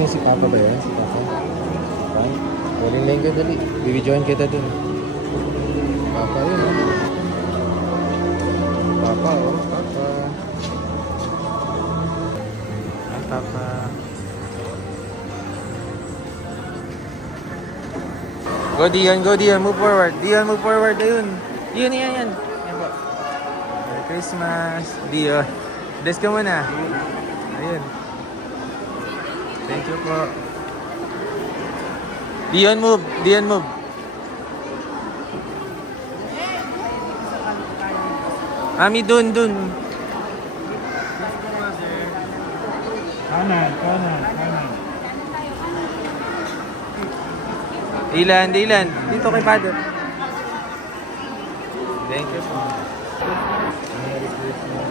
yung si Papa ba yan? Si Papa? Ay, galing lang ka dali. Bibidyoin kita dun. Papa yun, oh. Papa, oh. Papa. Ay, Papa. Go Dion, move forward. Dion, move forward. Ayun. Dion, yan. Yan po. Merry Christmas. Dion. Bless ka muna. Ayun. Thank you po. Dion, move. Dion, move. Mami, dun. Kanan. Dylan. Dito kay Father. Thank you po. Merry Christmas.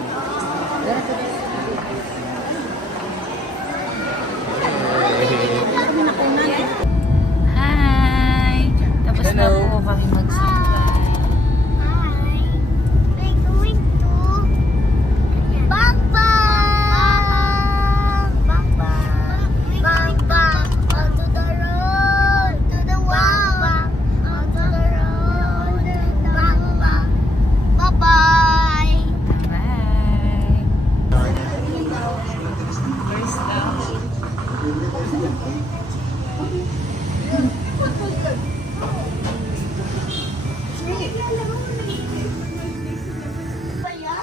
Hi! Tapos na po kami mag-supply. Hi. We're going to Bang! Onto the road. To the Bang! Onto the road. Bang! Bye-bye. Bye! First stop.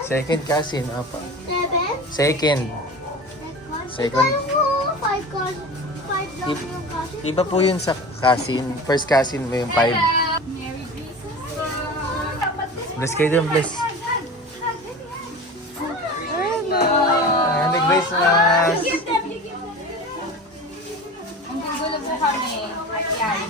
Second cousin, apa? Seven? Second. Five lang yung cousin. Iba po yun sa cousin. First cousin mo yung 5. Merry Christmas! Bless kayo dun, bless. Merry Christmas! Ang gulo po kami. Ayan.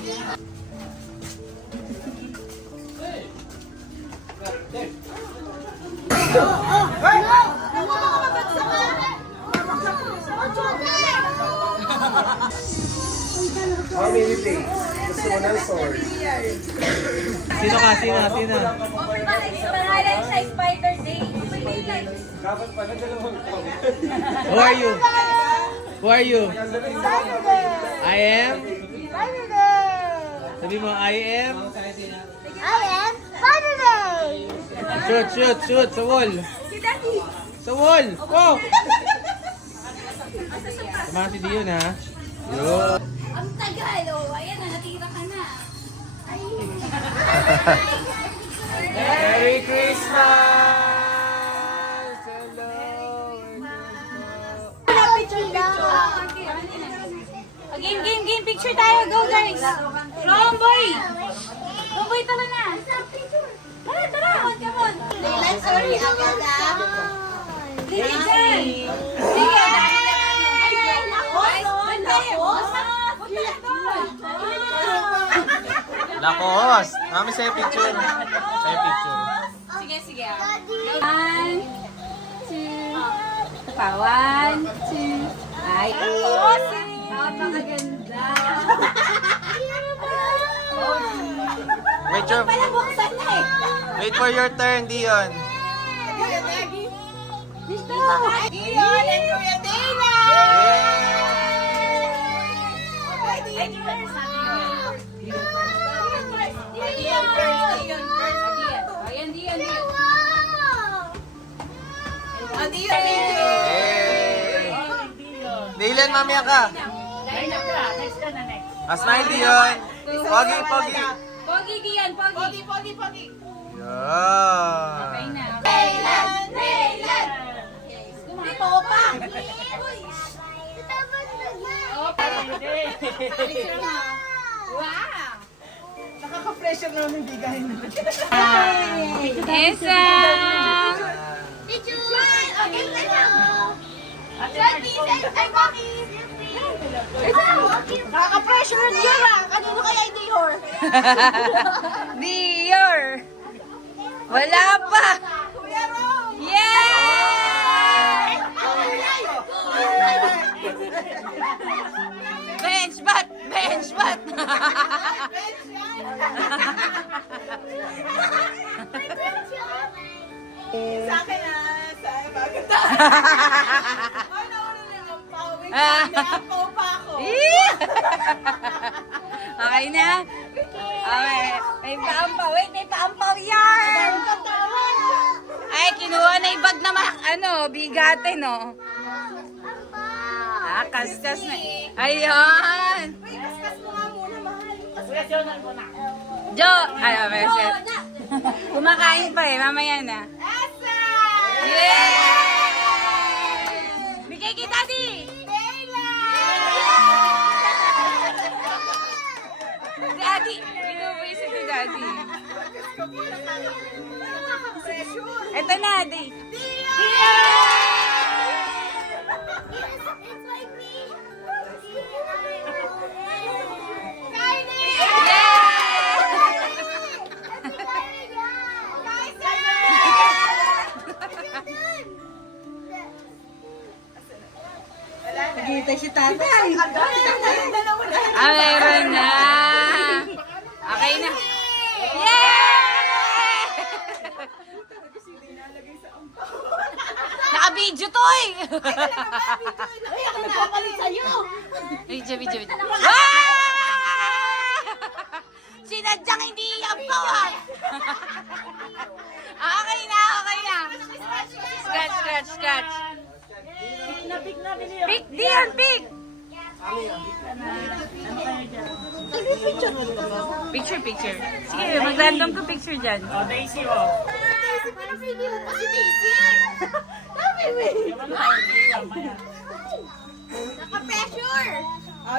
How many days? Gusto mo ng sword? Sino ka? Pangalan sa Spider Day. Who are you? I am? Sabi mo, I am? I am Saturday. Shoot! Sa wall! Sa wall! Wow! Tama si Dion, ha? Yun. Ang tagal, oh. Ayan na, natira ka na. Merry Christmas! Hello! Game, picture tayo. Go, guys. Romboy, tara na. Tara. Come on. Leland, sorry, agad Liligan. Sige. Lakos! Mami, sa'yo picture. Sige. 1, 2. Pa, 1, 2. Ay, napakaganda. Wait for your turn, Dion. Iyon and Kuya Dana! Dylan, mamaya ka. Smile, Dion. Pogi. Pogi, Dian, pogi. Yan. Okay na. Leland! Hindi mo pa! Wow! Nakaka-pressure naman yung bigahin naman. Esa! Picture! Okay, let's go! Ay, bakit? Nakaka-pressure yun ah! Kanino kaya yung Dior? Dior! Wala pa! Yay! Bench bat! Sa akin ah, sa bagay. Ay, nauna na ang pawing. May ampaw pa ako. Okay na? Okay. May paampaw. Wait, may paampaw yan! Ay, kinuha na yung bag na bigate, no? Ah, kaskas na. Ayun! Kaskas mo nga muna, mahal. Jo! Ay, meset. Kumakain pa eh, mamaya na. Asa! Yay! Bigay kay Daddy! Daddy! Binubuisit ni Daddy. Ito na, Daddy. It's like me. Nagkita si tatay. Dalawa na. Ah, meron na. Okay na. Yay! Naka-video to eh. Ay, ako nagpapalit sa'yo. Video. Wow! Sinadyang hindi iyampaw ah. Okay na. Scratch. Pick, Dion, pick! Picture. Sige, mag-random ko picture dyan. Daisy, parang hindi mo pa si Daisy. Dami mo Naka-pressure.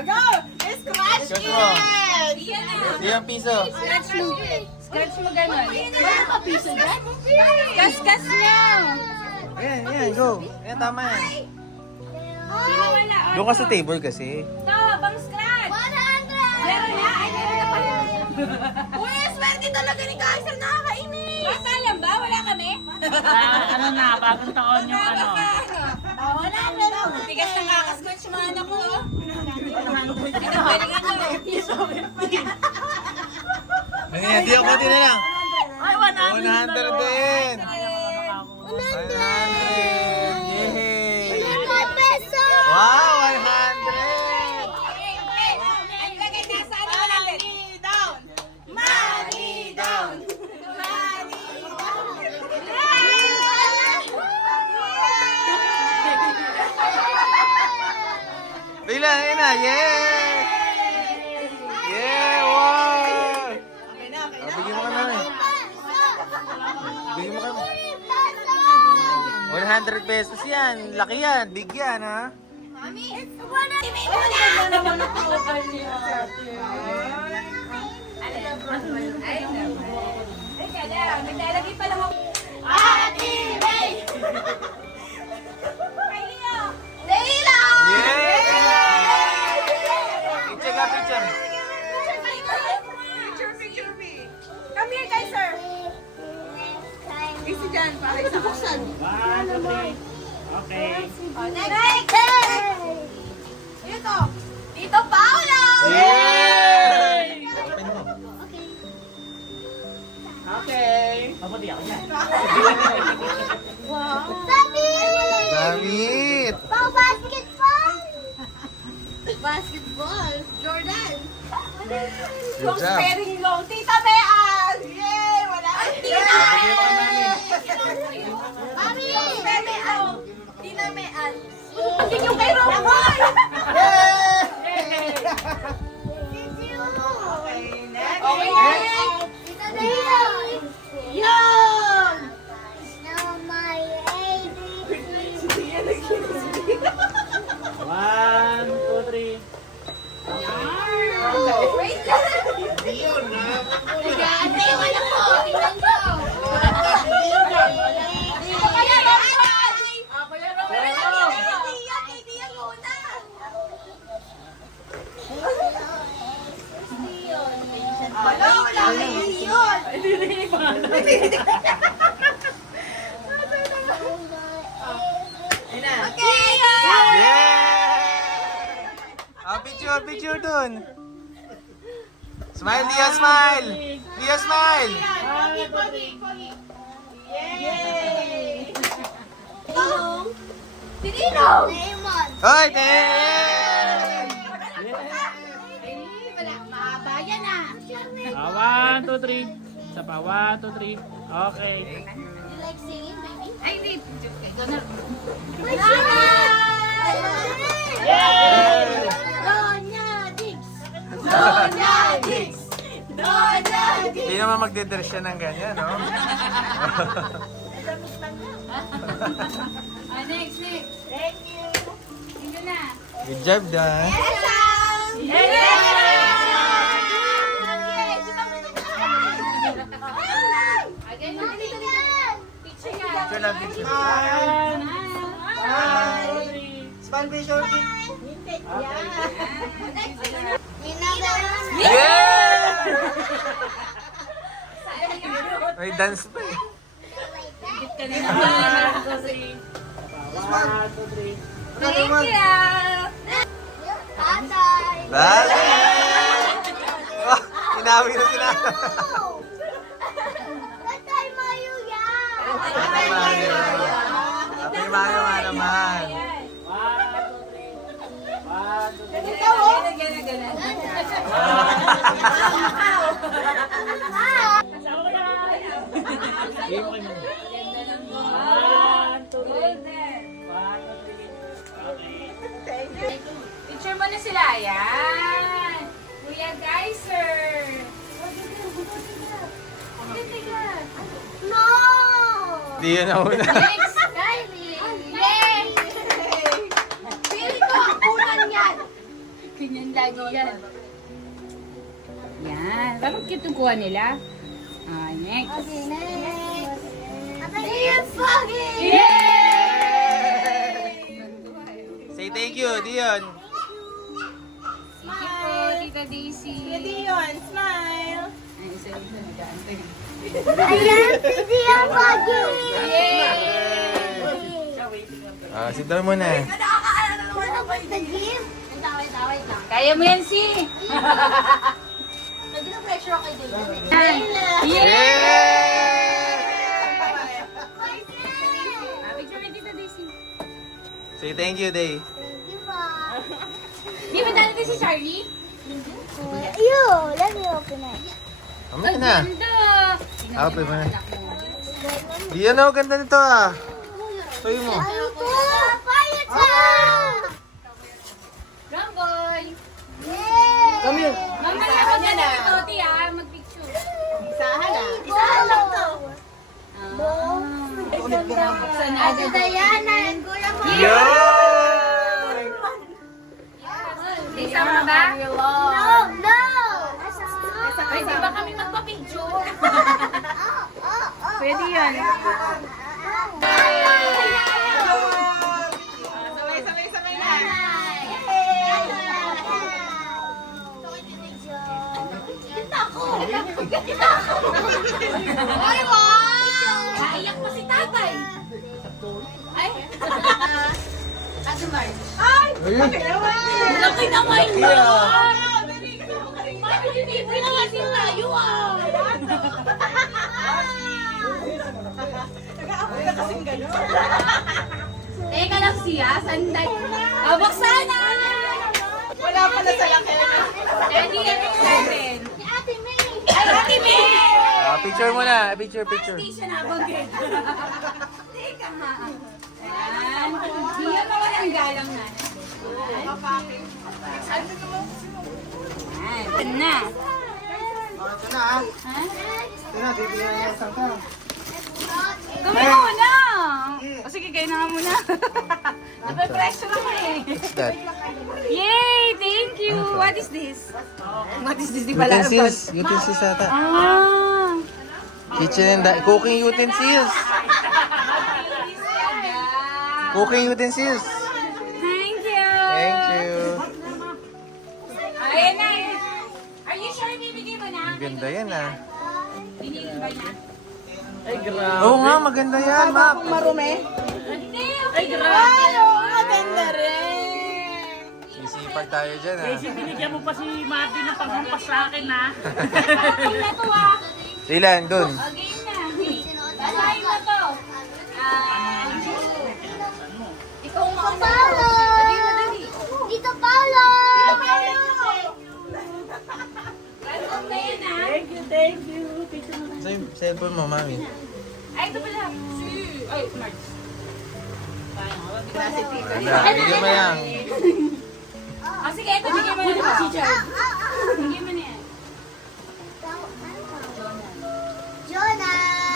Go! Scratch Scratch mo. it! Di ang piso. Scratch mo ganun. Wala pa piso dyan? Kaskas nyo! Ayan, go. Ayan, tama yan. Wala. Doon ka sa table kasi. Ito, pang scratch! 100! Meron na? Ay, meron na pala. Uy, swerte talaga ni Kaiser, nakakainis! Makalam ba? Wala kami? Bagong taon yung ano. Wala, meron. Tigas ng kakascratch yung mga anak ko. Pinagalingan nyo. Ayan, di ako din na lang. Ay, 100 din. 100. Yay! 100 peso! Wow, 100. Ang lagay na sa ano natin? Money down! Bigla, ayun na. Yay! Yay! Wow! Bigyan mo kami. Bigyan mo kami. 100 pesos yan. Laki yan. Big yan, ha? Mami, it's 100 naman ang kapal niya. Ay, kaya, naglalagay pa lang ako. Ate May! Ay, Leo! Leila! Yay! Picture ka, picture. Picture me. Come here, Kaiser. Easy dyan, para isa buksan. Okay. Next! Ito. Tito Paolo! Yay! Open mo. Okay. Mabuti ako yan. Damit! Damit! Pang basketball! Basketball? Jordan! Good job. Pairing long. Tita Mean! Yay! Wala. Tina! Bigyan mo kami, mami. Mami! Tina Mean. Hindi yung kay Romar! Okay, next. Okay, next! Tita Leila! Yum! Now my ABC. 1, 2, 3. Wait lang. Nag-aantay ako! Tingnan ko! Kuya Romar! Kuya Romar! Kay Tia muna. Wala, wala kay yun. Okay! Yay! Picture dun. Smile, Dia, smile. Dia, smile. Yay! Tirino! Raymond! Hoy, yay! 1, 2, 3. Isa pa, 1, 2, 3. Okay. Ay, hindi. Ganun. Yay! Hindi naman magdidress siya ng ganyan, no? Next. Thank you. Sino na? Good job, Dan. Again, picture ka. Picture lang, picture. 1, 2, 3. Yeah! May dance pa eh. 1, 2, 3. Thank you. Dale! Oh, sinabi na sinabi. Happy Mario nga naman. 1, 2, 3. 1, 2, 3. Game ko kayo. 1, 2, 3. Picture mo na sila. Ayan. Kuya Geyser. Di yun na una. Next. Yay! Pili ko ang kunan yan. Ganyan lagi yan. Yan. Bakit cute yung kuha nila? Next. Okay, next. It's foggy! Say thank you, Dion. Thank you po, Tita Daisy. Dion, smile. Ay, isa nag-aantay. Ayan, hindi ang foggy! Sit down muna. What's the game? Wait lang. Kaya mo yan, si. Nag-pressure ako kay Dylan. Picture with Tita Daisy. Say thank you, Day. Thank you pa. Di ba dati si Charlie? You, let me open it. Mamaya na. Ganda. Open mo na. Dion, oh, ganda nito ah. Tuloy mo. Ano to? Fire truck! Rumble. Yay! Come here. Mamaya ako na ng toti mag-picture. Isahan lang to. Buksan na Ate Diana and Kuya Mo. Yo! Isama ba? No! Pwede ba kami magpa-picture? Pwede yan. Sabay na. Ay, wow! Naiyak pa si tatay. Ay. Ate Mar. Ayun. Laki naman mo. Teka lang siya, sanday. Buksan na! Wala pala sa laki. Daddy, ano seven? Si Ate May. Ay, Ate May! Picture muna. Picture. Hindi siya nabanggit. Teka nga. Ayan. Diyan mo walang galang na. Ayan na. Ito na ah. Ha? Ito na, bibigyan niya isang ka. Gawin mo muna. O sige, kayo na nga muna. Nape-pressure ako eh. What's that? Yay! Thank you! What is this? What is this? Di pala Utensils. Utensils ata. Ah! Kitchen and cooking utensils. Cooking utensils. Thank you! Thank you. Ayan na. Are you sure bibigay mo na? Ang ganda yan ah. Binili ba niya? Ay, grabe. Oo nga, maganda yan, Mac. Marumi. Hindi! Ay, Maganda rin. Sisipag tayo dyan ah. Casey, binigyan mo pa si Martin ng paghampas sa akin, ha? na to ah! Ilan, dun? Okay na. Basahin mo to. Ikaw ang Tito Paolo! Sabihin mo dali. Tito Paolo! Welcome na yan ah. Thank you. Cellphone mo, mami. Ay, ito pala. Ay, smart. Bigyan mo yan. Ah, sige, ito bigyan mo na ito. Bigyan mo na yan. Jonah!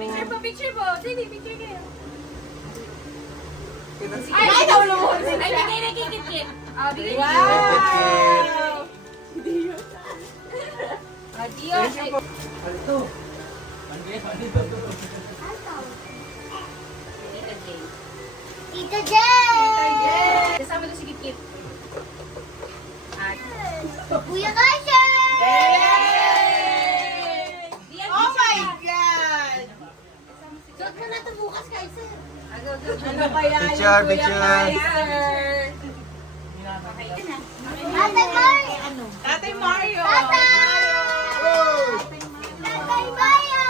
Picture po, picture po. Sige, picture kayo. Ay, naulungan. Ay, bigay na kikit-kit. Ah, bigay na. Wow! Adios. Ay, Tita Jen! kasama doon si Kit-Kit. Kuya Kaiser! Oh my God! Suot mo na ito bukas, Kaiser. Ano kaya Picture, yung Kuya picture. Kaiser? Tatay Mario! Tatay Mario! Tatay! Tatay Mario!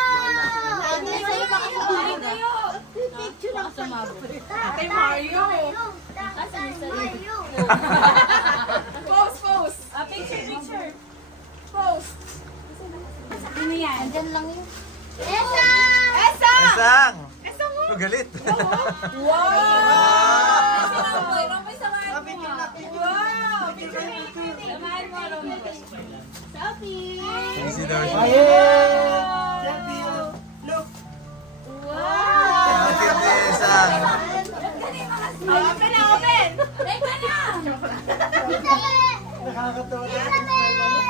Tatay Mario! Tatay Mario! Pose, pose! Ah, picture, picture. Pose! Ano yan? Andyan lang yun. Esa! Esa! Esang! Esa mo! Magalit. Wow! Rompoy, samahan mo. Wow! Samahan mo, Rompoy. Sophie! Easy daw siya. Bakit ni Esang? Open na, open! Teka na! Tita May!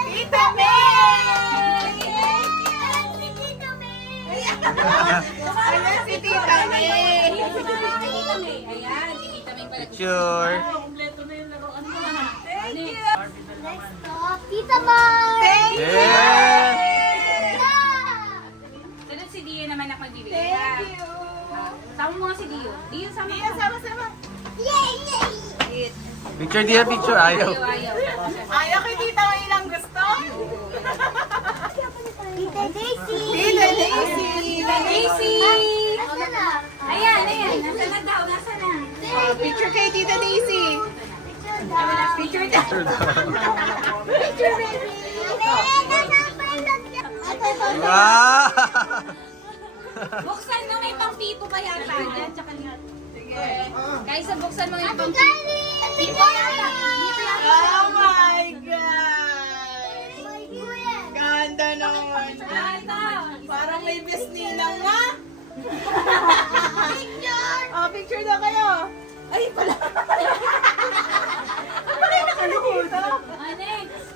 Tita May! Tita May! Tita May! Ayan si Tita May! Ayan, kikita mo yung pala. Picture. Thank you! Stop! Tita May! Thank you! Yeah! Sunod si Dio naman ako magbibigay. Thank you! Sama mo nga si Dio. Dio, sama Tia, ka. sama-sama! Yay! Yay! Picture dia, picture. Ayaw. Ayaw. Ayaw kay Tita May lang gusto? Tita Daisy! Tita Daisy! Tita Daisy! Asan na? Ayan, ayan. Nasa na daw? Nasa na? Picture kay Tita Daisy! Picture daw. Picture daw! Picture, baby! Wow! Buksan mo, may pang-pipo pa yata. Yan, tsaka yan. Sige! Kaysa buksan mo yung Ate pang-pipo. Kali! Dito yata. Dito yata. Oh my God! May kuya! Ganda naman! Ata. Parang may bisnilang na! Picture! Oh, picture na kayo! Ay, pala! Ano kayo nakalukuta? Ah, next.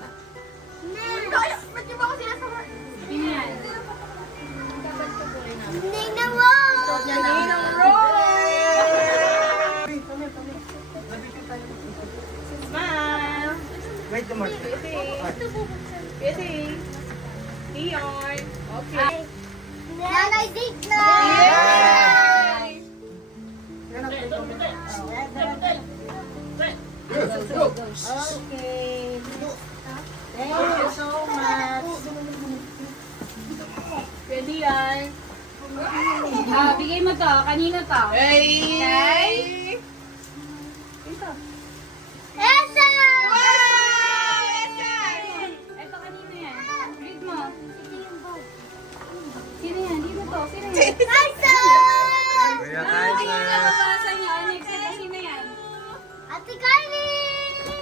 Kaya, ba't yung ba ako sinasama? Sino yan? Nina Rose! Ninang Roy! Smile! Wait a minute. Kitty! Leon! Okay. Nanay Digna! Yay! Okay. Thank you so much. Pwede yan. Ah, bigay mo to. Kanino to? Hey! Esa! Wow! Esa! Ito, kanino yan? Read mo. Sino yan? Dito to. Sino yan? Kaisa! Kuya Ah, tingnan niyo. Kaiser. Mabasa niyo. Ah, next. Ito, sino yan? Ate Kali!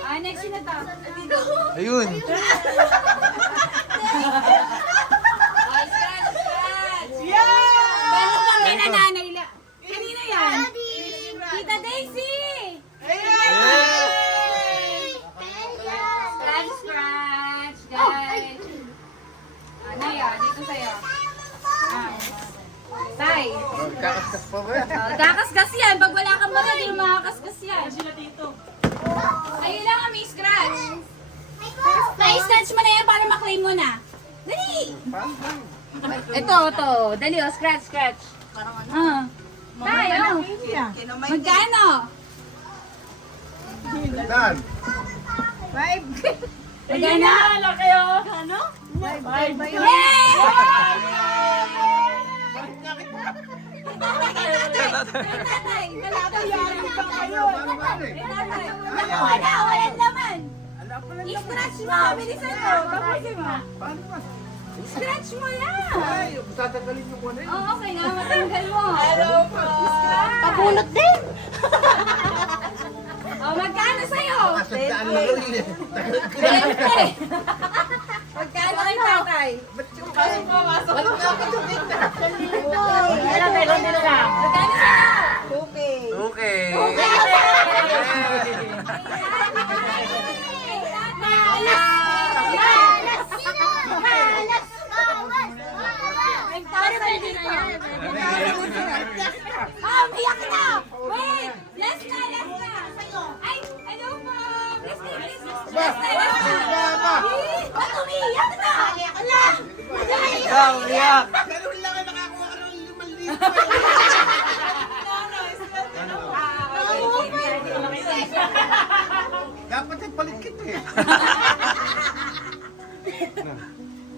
Ah, next. Sino to? Ayun. Ah, scratch, scratch. Yeah! Pero kami na nanay la. Kanino yan? Daddy! Tita Daisy! Ayan! Scratch, scratch. Guys. Ano yan? Dito sa'yo. Ah. Tay. Kakaskas pa ba? Kakaskas yan. Pag wala kang baga, di mo makakaskas yan. Ayun lang, may scratch. Na-scratch mo na yan para maklaim mo na. Dali! Ito. Dali, oh. Scratch, scratch. Ah. Tayo. Magkano? Dan. Magkano? kayo! Ano? Yay! Tatay, malapit Yari pa kayo! Tatay, walang laman. I-scratch mo. Bilisan mo. Tapusin mo. Scratch mo lang. Ay, tatanggalin mo muna yun. Oo, okay na. Matanggal mo. Hello po. Scratch. Pabunot din. Oh, magkano sa'yo? Sandaan lang yun eh. 20. Magkano kay tatay? Balik na ako sa bigta. Magkano sa'yo? Okay. Iyak na! Wait! Last na! Ay, ano po? Last na! Ba't umiiyak na? Ala! Ikaw, iyak. Ganun lang ay nakakuha ka ng 5,000. Dapat ay palit kita eh.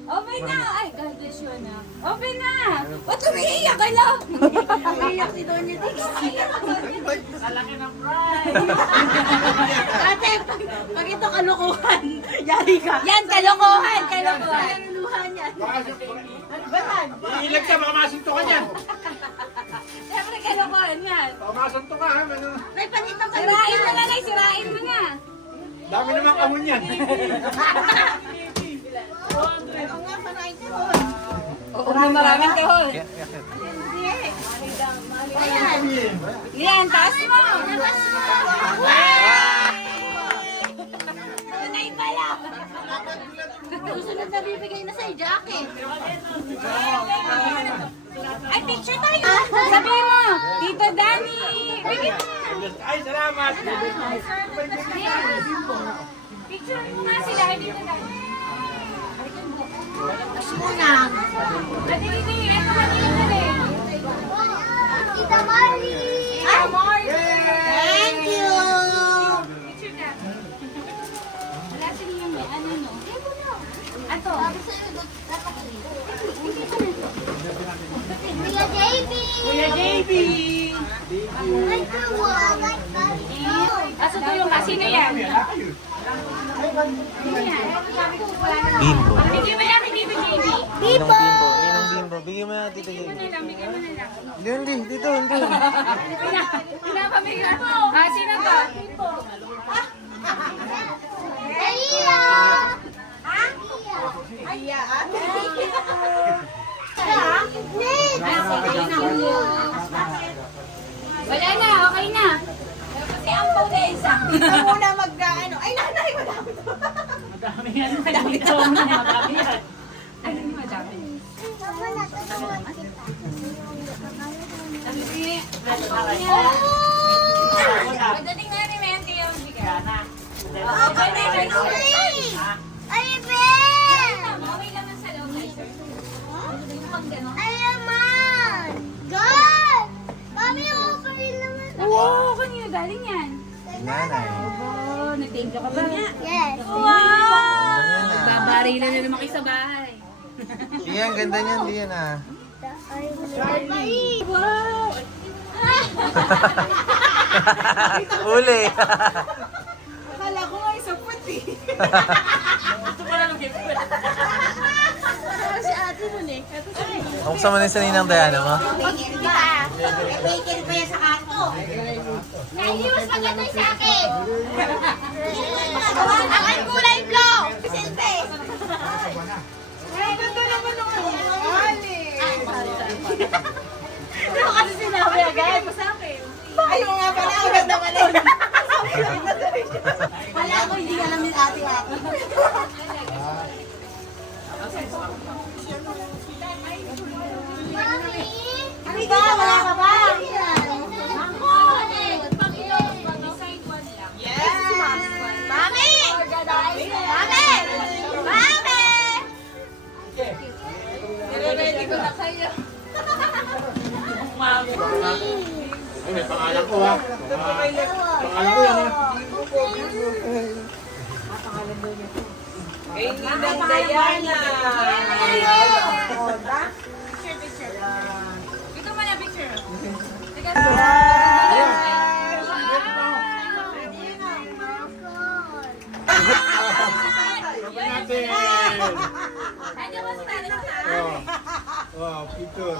Open na! Ay, God bless you na. Open na! Ba't umiiyak ka lang? Umiiyak si Donnie Dixie. Kalaki ng prize. Ate, pag ito kalokohan, yari ka. Yan, kalokohan! Kalokohan! Kaluluhan yan. Ilag ka, baka masuntukan yan. Siyempre, kalokohan yan. Baka masuntukan ha. Ano? May panitang Sirain mo na, Nay. Sirain mo na. Dami naman kamon yan. Oo, maraming kahon. Yan, taas mo. Tunay pala. Susunod na bibigay na sa jacket. Ay, picture tayo. Sabihin mo, Tito Danny. Bigyan mo. Ay, salamat. Picture mo nga sila, Tito Danny. Muna. Ate, Tito, ito kanina rin. Tita Marley. Ay, more. Thank you. Picture na. Wala sila yung may ano, no? Ato. Sabi sa'yo, dapat Kuya JB. Kuya JB. Ay, kawawa. Kaso tulong ka, sino yan? Bimbo. Bigyan mo lang kay Tito JB. Ninong Bimbo. Ninong Bimbo. Bigyan mo na Tito Bigyan mo Jenny. na lang, bigyan mo na lang. Hindi. Dito. Pinapamigay mo. Ah, sino to? Dahlia. Wala na, okay na. Kasi ang na isa. Muna mag-ano. Ay, nanay, madami to. Madami yan. Madami yan. Ano yung madami? Pagdating na ni Mendy yung bigyan. Okay na, Ay, Ben! okay naman sa loob, sir. Yung pag gano'n. Ay, naman! God! Mami, open naman. Wow, kanino galing yan? Nanay. Oh, nag-thank you ka ba? Yes. Wow! Ganyan na. Babarilan na naman kayo sa bahay. Iyan, ganda niyan. Diyan ah. Wow! Uli. Akala ko nga isa puti. Ito pala ng gift. Si ate nun eh. Buksan mo na yung saninang Diana mo. Baker pa yan sa kanto. Hindi mas maganda sa akin. Ang kulay blue. Silve. Ay, ganda naman ng Ali. Ano kasi sinabi agad? Ayaw nga pala, ang ganda naman yun. Wala ko, hindi alam ni ate ako. Ano ba? Wala ka ba? Ako! Yes! Mami! Mami! Mami! Nire-ready ko na kayo. Ay, may pangalan ko ha. Pangalan ko yan ha. Kay Ninang Diana. Ito mo na picture. Wow! natin. Nandiyan ba si Tali sa taas? Oh, picture.